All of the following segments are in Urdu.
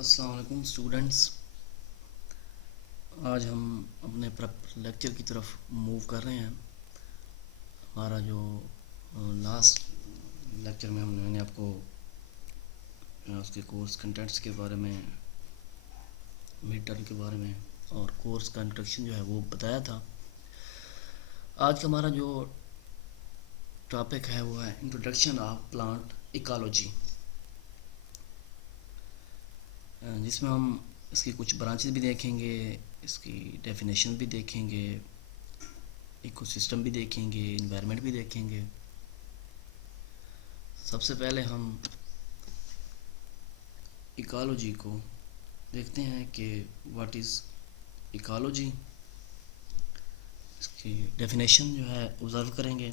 السلام علیکم اسٹوڈنٹس. آج ہم اپنے لیکچر کی طرف موو کر رہے ہیں. ہمارا جو لاسٹ لیکچر میں میں نے آپ کو اس کے کورس کنٹینٹس کے بارے میں، مڈ ٹرم کے بارے میں اور کورس کا انٹروڈکشن جو ہے وہ بتایا تھا. آج کا ہمارا جو ٹاپک ہے وہ ہے انٹروڈکشن آف پلانٹ ایکالوجی، جس میں ہم اس کی کچھ برانچز بھی دیکھیں گے، اس کی ڈیفینیشن بھی دیکھیں گے، ایکو سسٹم بھی دیکھیں گے، انوائرمنٹ بھی دیکھیں گے. سب سے پہلے ہم ایکالوجی کو دیکھتے ہیں کہ واٹ از ایکالوجی. اس کی ڈیفینیشن جو ہے آبزرو کریں گے.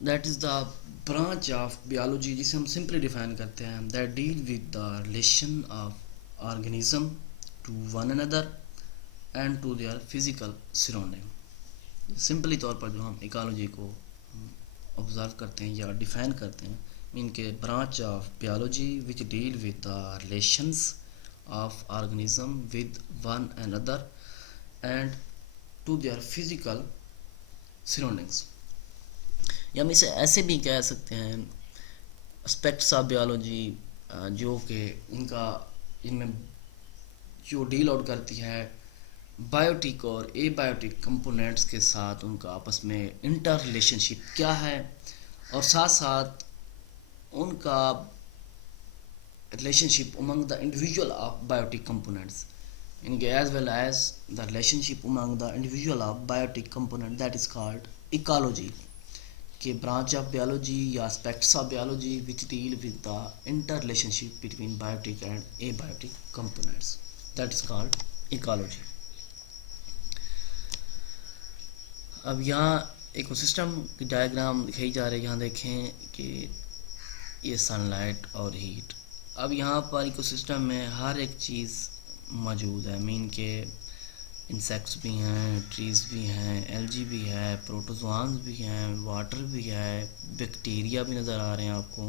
That is the branch of biology, جسے ہم سمپلی ڈیفائن کرتے ہیں، that deal with the relation of organism to one another and to their physical surrounding. Simply طور پر جو ہم ایکالوجی کو آبزرو کرتے ہیں یا ڈیفائن کرتے ہیں، ان کے branch of biology which deal with the relations of organism with one another and to their physical surroundings. یا ہم اسے ایسے بھی کہہ سکتے ہیں اسپیکٹس آف بیالوجی، جو کہ ان میں جو ڈیل آؤٹ کرتی ہے بایوٹک اور اے بایوٹک کمپوننٹس کے ساتھ ان کا آپس میں انٹر ریلیشن شپ کیا ہے، اور ساتھ ساتھ ان کا relationship among the individual of biotic components, ان کے as well as the relationship among the individual of biotic component, that is called ecology. کہ برانچ آف بیالوجی یا aspects of biology which deal with the inter relation ship between biotic and abiotic components, that is called ecology. اب یہاں ایکو سسٹم کی ڈائیگرام دکھائی جا رہی ہے. یہاں دیکھیں کہ یہ سن لائٹ اور ہیٹ. اب یہاں پر ایکو سسٹم میں ہر ایک چیز موجود ہے، مین کہ انسیکٹس بھی ہیں، ٹریز بھی ہیں، الجی بھی ہے، پروٹوزوانز بھی ہیں، واٹر بھی ہے، بیکٹیریا بھی نظر آ رہے ہیں آپ کو.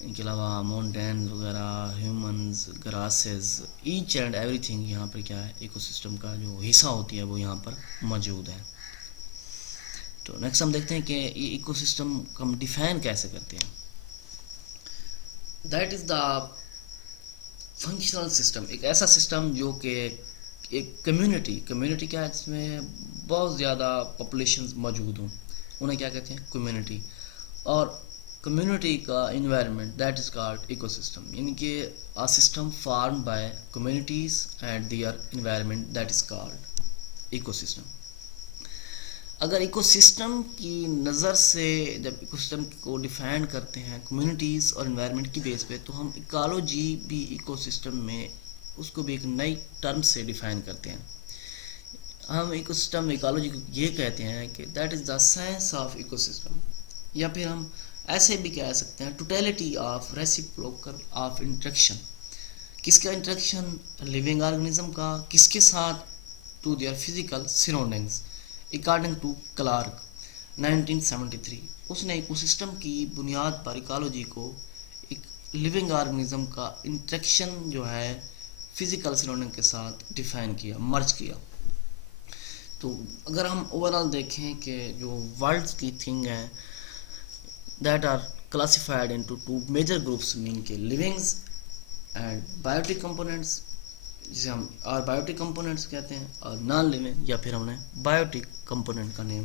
ان کے علاوہ ماؤنٹینز وغیرہ، humans, grasses, each and everything یہاں پر کیا ہے، ایکو سسٹم کا جو حصہ ہوتی ہے وہ یہاں پر موجود ہے. تو نیکسٹ ہم دیکھتے ہیں کہ یہ ایکو سسٹم کو ہم ڈیفائن کیسے کرتے ہیں. That is the functional system, ایک ایسا سسٹم جو کہ ایک کمیونٹی کیا ہے، جس میں بہت زیادہ پاپولیشنز موجود ہوں، انہیں کیا کہتے ہیں، کمیونٹی. اور کمیونٹی کا environment, that is called ecosystem. یعنی کہ a system form by communities and their environment, that is called ecosystem. اگر ایکو سسٹم کی نظر سے جب ایکو سسٹم کو ڈیفائن کرتے ہیں کمیونٹیز اور انوائرمنٹ کی بیس پہ، تو ہم ایکالوجی بھی ایکو سسٹم میں اس کو بھی ایک نئی ٹرم سے ڈیفائن کرتے ہیں. ہم ایکو سسٹم ایکالوجی کو یہ کہتے ہیں کہ that is the science of ecosystem, یا پھر ہم ایسے بھی کہہ سکتے ہیں totality of reciprocal of interaction. کس کا انٹریکشن؟ لیونگ آرگنزم کا. کس کے ساتھ؟ To their physical surroundings. According to Clark 1973، اس نے ایکو سسٹم کی بنیاد پر ایکالوجی کو ایک لیونگ آرگنزم کا انٹریکشن جو ہے فزیکل سراؤنڈنگ کے ساتھ ڈیفائن کیا، مرج کیا. تو اگر ہم اوورال دیکھیں کہ جو ورلڈ کی تھنگ ہیں that are classified into two major groups, main کے لیونگز اینڈ بایوٹک کمپوننٹس، جسے ہم بایوٹک کمپوننٹس کہتے ہیں، اور نان لیونگ، یا پھر ہم نے بایوٹک کمپوننٹ کا نیم،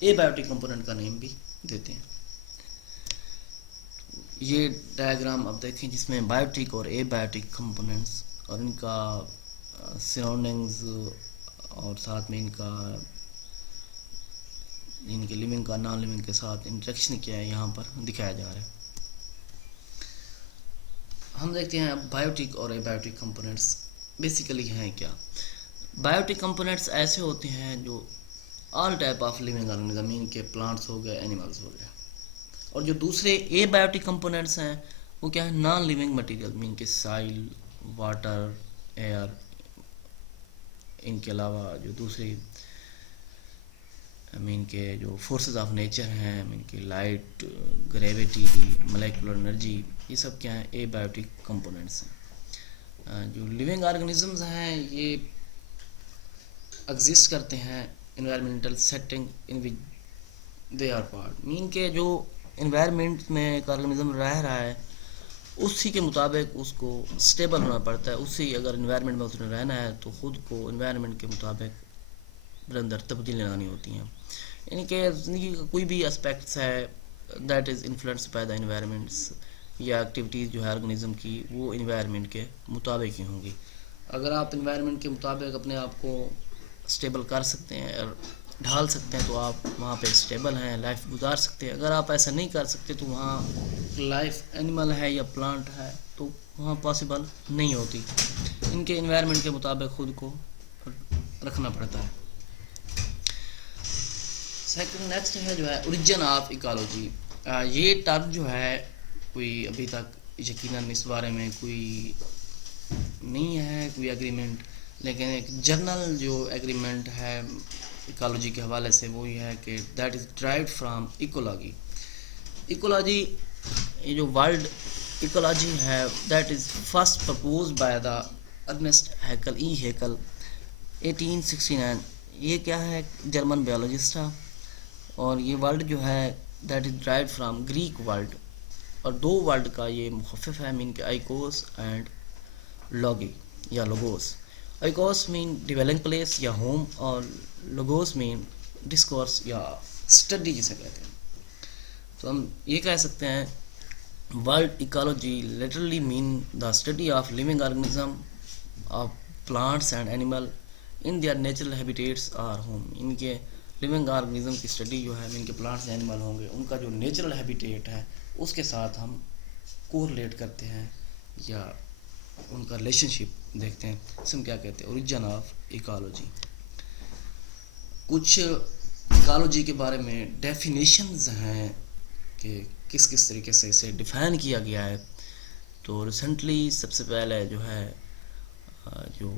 اے بایوٹک کمپوننٹ کا نیم بھی دیتے ہیں. یہ ڈائیگرام آپ دیکھیں جس میں بایوٹک اور اے بایوٹک کمپوننٹس اور ان کا سراؤنڈنگز اور ساتھ میں ان کے لیونگ کا نان لیونگ کے ساتھ انٹریکشن کیا ہے یہاں پر دکھایا جا رہا ہے. ہم دیکھتے ہیں بایوٹک اور اے بایوٹک کمپوننٹس بیسیکلی ہیں کیا. بایوٹک کمپوننٹس ایسے ہوتے ہیں جو all type of living organism, مین کے پلانٹس ہو گئے، اینیملز ہو گئے. اور جو دوسرے اے بایوٹک کمپوننٹس ہیں وہ کیا ہے، نان لیونگ مٹیریل، مین کے سائل، واٹر، ایئر. ان کے علاوہ جو دوسری کے جو فورسز آف نیچر ہیں کہ لائٹ، گریویٹی، ملیکولر انرجی، یہ سب کیا ہیں؟ اے بایوٹک کمپوننٹس ہیں. جو لیونگ آرگنزمز ہیں یہ ایگزسٹ کرتے ہیں environmental setting in which they are part. کہ جو انوائرمنٹ میں ایک آرگنزم رہ رہا ہے اسی کے مطابق اس کو اسٹیبل ہونا پڑتا ہے. اسی اگر انوائرمنٹ میں اس نے رہنا ہے تو خود کو انوائرمنٹ کے مطابق اندر تبدیلیاں لانی ہوتی ہیں. کہ زندگی کا کوئی بھی اسپیکٹس ہے that is influence by the environments, یا ایکٹیویٹیز جو ہے آرگنزم کی وہ انوائرمنٹ کے مطابق ہی ہوں گی. اگر آپ انوائرمنٹ کے مطابق اپنے آپ کو اسٹیبل کر سکتے ہیں اور ڈھال سکتے ہیں تو آپ وہاں پہ اسٹیبل ہیں، لائف گزار سکتے ہیں. اگر آپ ایسا نہیں کر سکتے تو وہاں لائف اینیمل ہے یا پلانٹ ہے تو وہاں پاسبل نہیں ہوتی. کے انوائرمنٹ کے مطابق خود کو رکھنا پڑتا ہے. سیکنڈ نیکسٹ ہے جو ہے اوریجن آف ایکالوجی. یہ ٹرم جو ہے کوئی ابھی تک یقیناً اس بارے میں کوئی نہیں ہے کوئی ایگریمنٹ، لیکن ایک جرنل جو ایگریمنٹ ہے ایکالوجی کے حوالے سے وہ یہ ہے کہ that is derived from ecology. Ecology, یہ جو ورلڈ ایکولوجی ہے that is first purpose by the Ernst Haeckel, Haeckel 1869. یہ کیا ہے؟ جرمن بیولوجسٹ تھا. اور یہ ورلڈ جو ہے that is derived from Greek world, اور دو ورلڈ کا یہ مخفف ہے مین کہ آئیکوس اینڈ لوگی یا لوگوس. آئیکوس مین ڈویلنگ پلیس یا ہوم، اور لوگوس مین ڈسکورس یا اسٹڈی جسے کہتے ہیں. تو ہم یہ کہہ سکتے ہیں world ecology literally mean the study of living organism of plants and animal in their natural habitats are home. ان کے لیونگ آرگنزم کی اسٹڈی جو ہے ان کے پلانٹس اینیمل ہوں گے ان کا جو نیچرل ہیبیٹیٹ ہے اس کے ساتھ ہم کورلیٹ کرتے ہیں یا ان کا ریلیشن شپ دیکھتے ہیں. اس میں کیا کہتے ہیں اوریجن آف ایکالوجی. کچھ ایکالوجی کے بارے میں ڈیفینیشنز ہیں کہ کس کس طریقے سے اسے ڈیفائن کیا گیا ہے. تو ریسنٹلی سب سے پہلے جو ہے جو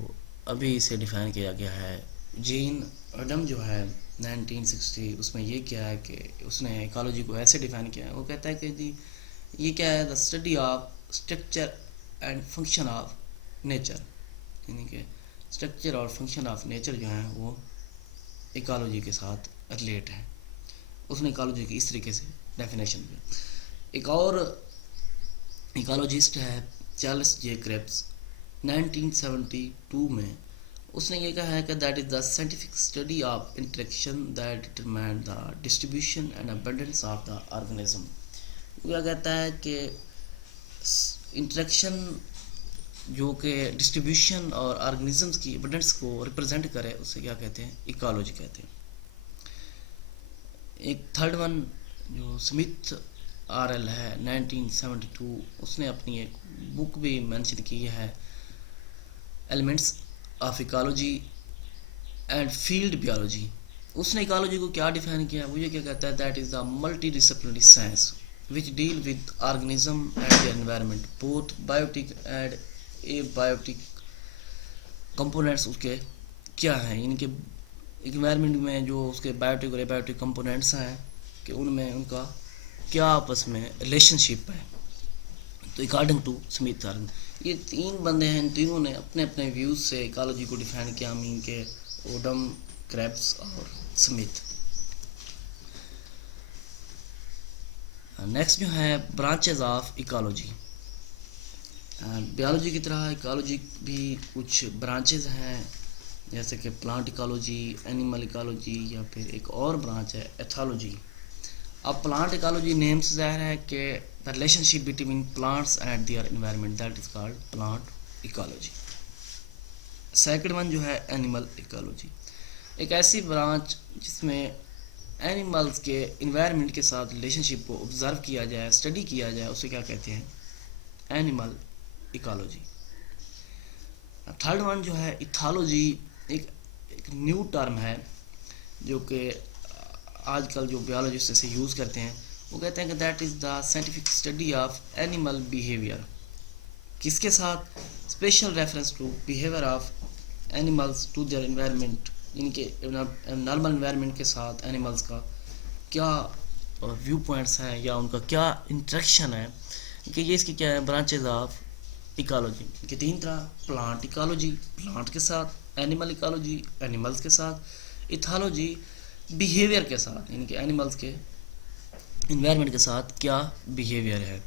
ابھی اسے ڈیفائن کیا گیا ہے جین ایڈم جو ہے 1960، اس میں یہ کیا ہے کہ اس نے ایکالوجی کو ایسے ڈیفائن کیا ہے. وہ کہتا ہے کہ جی یہ کیا ہے؟ دا study of structure and function of nature. یعنی کہ اسٹرکچر اور فنکشن آف نیچر جو ہیں وہ ایکالوجی کے ساتھ ریلیٹ ہے. اس نے ایکالوجی کی اس طریقے سے ڈیفینیشن دیا. ایک اور ایکالوجسٹ ہے چارلس جے کریبس 1972 میں. اس نے یہ کہا ہے کہ that is the scientific study of interaction that determine the distribution and abundance of the organism. کیا کہتا ہے کہ انٹریکشن جو کہ ڈسٹریبیوشن اور آرگنزمس کی ابنڈنس کو ریپرزینٹ کرے اسے کیا کہتے ہیں؟ ایکالوجی کہتے ہیں. ایک تھرڈ ون جو سمتھ آر ایل ہے 1972، اس نے اپنی ایک بک بھی مینشن کی ہے elements of ecology and field biology. اس نے ایکالوجی کو کیا ڈیفائن کیا؟ وہ یہ کیا کہتا ہے that is the multi disciplinary science which deal with organism and their environment, both biotic and abiotic components اس کے کیا ہیں. ان کے انوائرمنٹ میں جو اس کے بایوٹک اور ایبایوٹک کمپوننٹس ہیں کہ ان میں ان کا کیا آپس میں ریلیشن شپ ہے. تو اکارڈنگ ٹو سمتھ یہ تین بندے ہیں، ان تینوں نے اپنے اپنے ویوز سے ایکالوجی کو ڈیفائن کیا. مین کے اوڈم، کریبس اور سمتھ. نیکسٹ جو ہے برانچز آف ایکالوجی. بیولوجی کی طرح ایکالوجی بھی کچھ برانچز ہیں جیسے کہ پلانٹ ایکالوجی، اینیمل ایکالوجی، یا پھر ایک اور برانچ ہے ایتھالوجی. اب پلانٹ ایکالوجی نیم سے ظاہر ہے کہ the relation ship between plants and their environment that is called plant ecology. Second one جو ہے اینیمل ایکالوجی، ایک ایسی برانچ جس میں اینیملز کے انوائرمنٹ کے ساتھ ریلیشن شپ کو آبزرو کیا جائے، اسٹڈی کیا جائے، اسے کیا کہتے ہیں؟ Animal ecology. تھرڈ ون جو ہے ایتھالوجی، ایک نیو ٹرم ہے جو کہ آج کل جو بیولوجسٹ اسے یوز کرتے ہیں. وہ کہتے ہیں کہ that is the scientific study of animal behaviour. کس کے ساتھ؟ Special reference to behaviour of animals to their environment ان کے نارمل انوائرمنٹ کے ساتھ اینیملز کا کیا ویو پوائنٹس ہیں یا ان کا کیا انٹریکشن ہے، کہ یہ اس کی کیا ہے برانچز آف ایکالوجی کہ 3 طرح: پلانٹ ایکالوجی پلانٹ کے ساتھ، اینیمل ایکالوجی اینیملز کے ساتھ، ایتھالوجی بیہیویئر کے ساتھ، ان کے اینیملز کے انوائرمنٹ کے ساتھ کیا بیہیویئر ہے۔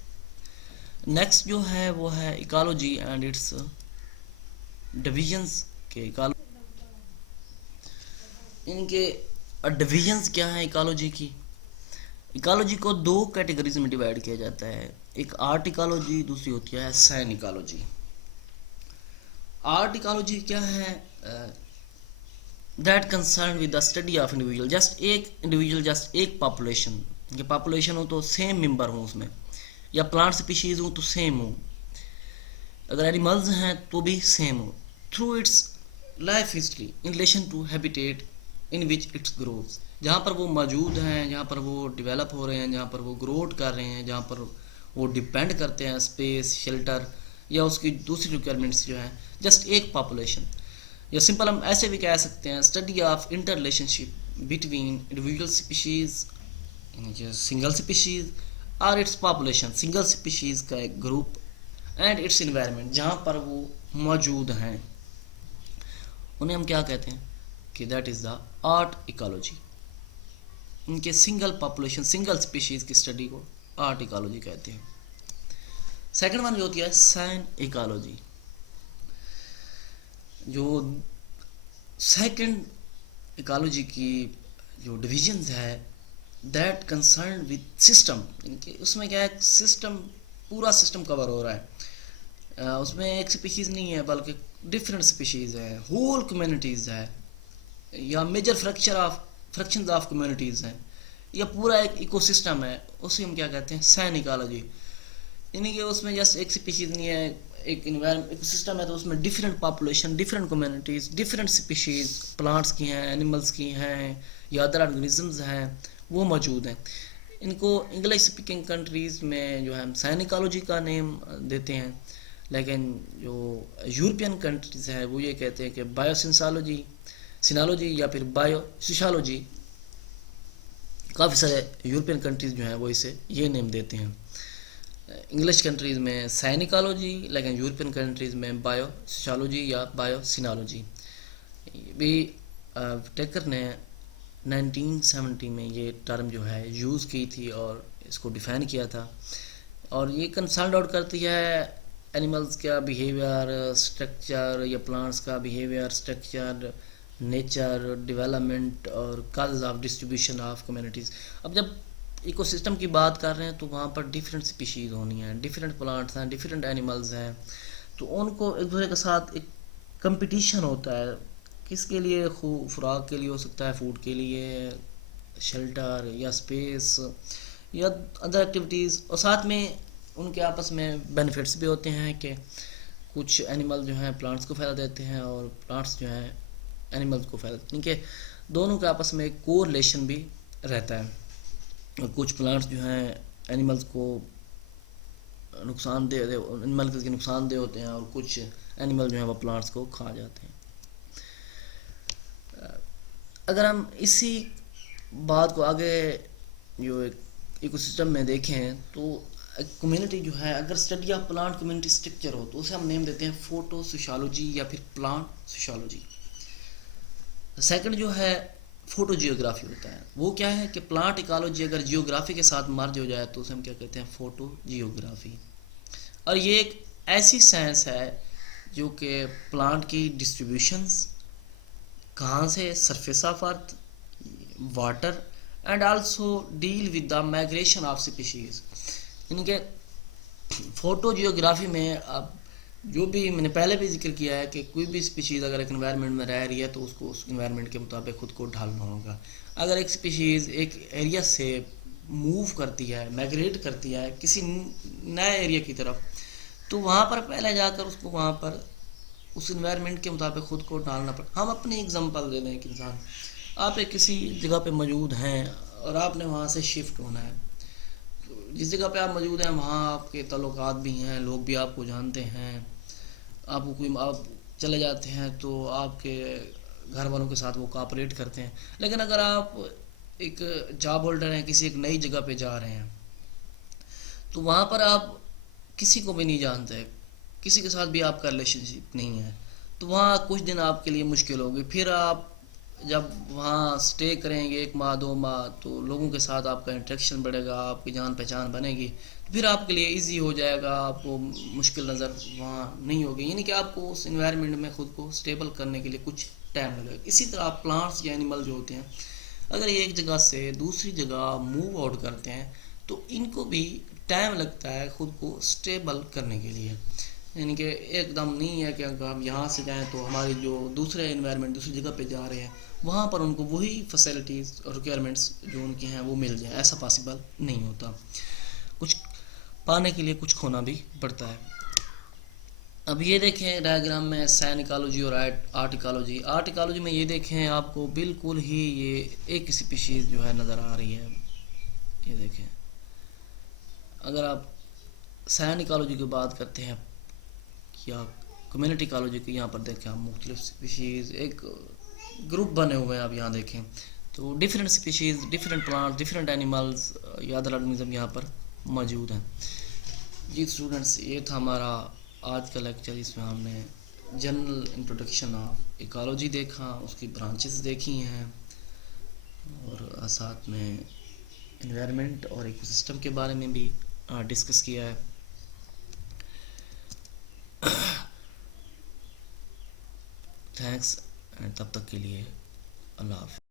نیکسٹ جو ہے وہ ہے ایکالوجی اینڈ اٹس ڈویژنس کے ان کے ڈویژنس کیا ہیں ایکالوجی کی۔ ایکالوجی کو 2 کیٹیگریز میں ڈیوائڈ کیا جاتا ہے، ایک آرٹ ایکالوجی، دوسری ہوتی ہے سائن ایکالوجی۔ آرٹ ایکالوجی کیا ہے؟ That concern with the study of individual, just ایک انڈیویجول، جسٹ ایک پاپولیشن، کہ پاپولیشن ہو تو سیم ممبر ہوں اس میں، یا پلانٹ اسپیشیز ہوں تو سیم ہوں، اگر اینیملز ہیں تو بھی سیم ہوں، through its life history in relation to habitat in which its grows, جہاں پر وہ موجود ہیں، جہاں پر وہ ڈیولپ ہو رہے ہیں، جہاں پر وہ گروتھ کر رہے ہیں، جہاں پر وہ ڈیپینڈ کرتے ہیں اسپیس، شیلٹر یا اس کی دوسری ریکوائرمنٹس جو ہیں، جسٹ ایک پاپولیشن، یا سمپل ہم ایسے بھی کہہ سکتے ہیں study of inter relation ship between individual species, single species اور اٹس پاپولیشن، سنگل اسپیشیز کا ایک گروپ اینڈ اٹس انوائرمنٹ جہاں پر وہ موجود ہیں، انہیں ہم کیا کہتے ہیں کہ that is the autecology. ان کے سنگل پاپولیشن، سنگل اسپیشیز کی اسٹڈی کو آرٹ ایکالوجی کہتے ہیں۔ سیکنڈ ون جو ہوتی ہے سائن ایکالوجی، جو سیکنڈ ایکالوجی کی جو ڈویژنز ہے دیٹ کنسرن ود سسٹم، ان کے اس میں کیا ہے سسٹم، پورا سسٹم کور ہو رہا ہے، اس میں ایک اسپیشیز نہیں ہے بلکہ ڈفرینٹ اسپیشیز ہیں، ہول کمیونٹیز ہے، یا میجر فریکشنز آف کمیونٹیز ہیں، یا پورا ایک ایکو سسٹم ہے، اسے ہم کیا کہتے ہیں سائن ایکالوجی، یعنی کہ اس میں جسٹ ایک اسپیشیز نہیں ہے، ایک انوائرمنٹ ایک سسٹم ہے تو اس میں different population, different communities, different species plants کی ہیں، اینیملس کی ہیں یا ادر آرگنیزمز ہیں وہ موجود ہیں۔ ان کو انگلش اسپیکنگ کنٹریز میں جو ہے ہم سائن ایکالوجی کا نیم دیتے ہیں، لیکن جو یورپین کنٹریز ہیں وہ یہ کہتے ہیں کہ بایو سینالوجی یا پھر بایو سوشالوجی، کافی سارے یورپین کنٹریز جو ہیں وہ اسے یہ نیم دیتے ہیں۔ انگلش کنٹریز میں سائن ایکالوجی، لیکن یورپین کنٹریز میں بایو سوشالوجی یا بایو سینالوجی۔ بھی ٹیکر نے 1970 میں یہ ٹرم جو ہے یوز کی تھی اور اس کو ڈیفائن کیا تھا، اور یہ کنسرنڈ آؤٹ کرتی ہے اینیملز کا بیہیویئر اسٹرکچر یا پلانٹس کا بیہیویئر اسٹرکچر، نیچر، ڈیولپمنٹ اور causes of distribution of communities. اب جب ایکو سسٹم کی بات کر رہے ہیں تو وہاں پر ڈفرینٹ اسپیشیز ہونی ہیں، ڈفرینٹ پلانٹس ہیں، ڈفرینٹ اینیملز ہیں، تو ان کو ایک دوسرے کے ساتھ ایک کمپٹیشن ہوتا ہے، کس کے لیے خوراک کے لیے ہو سکتا ہے، فوڈ کے لیے، شیلٹر یا اسپیس یا ادر ایکٹیویٹیز، اور ساتھ میں ان کے آپس میں بینیفٹس بھی ہوتے ہیں کہ کچھ اینیمل جو ہیں پلانٹس کو فائدہ دیتے ہیں اور پلانٹس جو ہیں اینیملز کو فائدہ دیتے ہیں، کہ دونوں کے آپس میں ایک کو ریلیشن بھی رہتا ہے، اور کچھ پلانٹس جو ہیں اینیملز کو نقصان دہ اینیملز کے نقصان دہ ہوتے ہیں، اور کچھ اینیمل جو ہیں وہ پلانٹس کو کھا جاتے ہیں۔ اگر ہم اسی بات کو آگے جو ایکو سسٹم میں دیکھیں تو کمیونٹی جو ہے، اگر study of plant community structure ہو تو اسے ہم نیم دیتے ہیں فوٹو سوشالوجی یا پھر پلانٹ سوشالوجی۔ سیکنڈ جو ہے فوٹو جیوگرافی ہوتا ہے، وہ کیا ہے کہ پلانٹ ایکالوجی اگر جیوگرافی کے ساتھ مرج ہو جائے تو اسے ہم کیا کہتے ہیں فوٹو جیوگرافی، اور یہ ایک ایسی سائنس ہے جو کہ پلانٹ کی ڈسٹریبیوشنز، کہاں سے surface of earth, water and also deal with the migration of species, یعنی کہ فوٹو جیوگرافی میں اب جو بھی میں نے پہلے بھی ذکر کیا ہے کہ کوئی بھی اسپیشیز اگر ایک انوائرمنٹ میں رہ رہی ہے تو اس کو اس انوائرمنٹ کے مطابق خود کو ڈھالنا ہوگا۔ اگر ایک اسپیشیز ایک ایریا سے موو کرتی ہے، مائگریٹ کرتی ہے کسی نئے ایریا کی طرف، تو وہاں پر پہلے جا کر اس کو وہاں پر اس انوائرمنٹ کے مطابق خود کو ڈالنا پڑتا۔ ہم اپنی ایگزامپل دے دیں، ایک انسان آپ ایک کسی جگہ پہ موجود ہیں اور آپ نے وہاں سے شفٹ ہونا ہے، جس جگہ پہ آپ موجود ہیں وہاں آپ کے تعلقات بھی ہیں، لوگ بھی آپ کو جانتے ہیں، آپ کو کوئی آپ چلے جاتے ہیں تو آپ کے گھر والوں کے ساتھ وہ کوآپریٹ کرتے ہیں. لیکن اگر آپ ایک جاب ہولڈر ہیں, کسی ایک نئی جگہ پہ جا رہے ہیں, تو وہاں پر آپ کسی کو بھی نہیں جانتے, کسی کے ساتھ بھی آپ کا ریلیشن شپ نہیں ہے, تو وہاں کچھ دن آپ کے لیے مشکل ہوگی. پھر آپ جب وہاں سٹے کریں گے 1 ماہ 2 ماہ, تو لوگوں کے ساتھ آپ کا انٹریکشن بڑھے گا, آپ کی جان پہچان بنے گی, پھر آپ کے لیے ایزی ہو جائے گا, آپ کو مشکل نظر وہاں نہیں ہوگی. یعنی کہ آپ کو اس انوائرمنٹ میں خود کو سٹیبل کرنے کے لیے کچھ ٹائم لگے گا. اسی طرح پلانٹس یا اینیمل جو ہوتے ہیں, اگر یہ ایک جگہ سے دوسری جگہ موو آؤٹ کرتے ہیں تو ان کو بھی ٹائم لگتا ہے خود کو سٹیبل کرنے کے لیے. یعنی کہ ایک دم نہیں ہے کہ اگر ہم یہاں سے جائیں تو ہماری جو دوسرے انوائرمنٹ دوسری جگہ پہ جا رہے ہیں وہاں پر ان کو وہی فیسلٹیز اور ریکوائرمنٹس جو ان کی ہیں وہ مل جائیں. ایسا پاسبل نہیں ہوتا, کچھ پانے کے لیے کچھ کھونا بھی پڑتا ہے. اب یہ دیکھیں ڈائیگرام میں سائن ایکالوجی اور آرٹ ایکالوجی. آرٹ ایکالوجی میں یہ دیکھیں آپ کو بالکل ہی یہ ایک اسپیشیز جو ہے نظر آ رہی ہے. یہ دیکھیں, اگر آپ سائن ایکالوجی کی بات کرتے ہیں یا کمیونٹی ایکالوجی کی, یہاں پر دیکھیں آپ مختلف اسپیشیز ایک گروپ بنے ہوئے ہیں. آپ یہاں دیکھیں تو different species, different plant, different animals یا ادر آرگنزم یہاں پر موجود ہیں. جی اسٹوڈنٹس, یہ تھا ہمارا آج کا لیکچر. اس میں ہم نے جنرل انٹروڈکشن آف ایکالوجی دیکھا, اس کی برانچز دیکھی ہیں, اور ساتھ میں انوائرمنٹ اور ایکو سسٹم کے بارے میں بھی ڈسکس کیا ہے. تھینکس, تب تک کے لیے اللہ حافظ.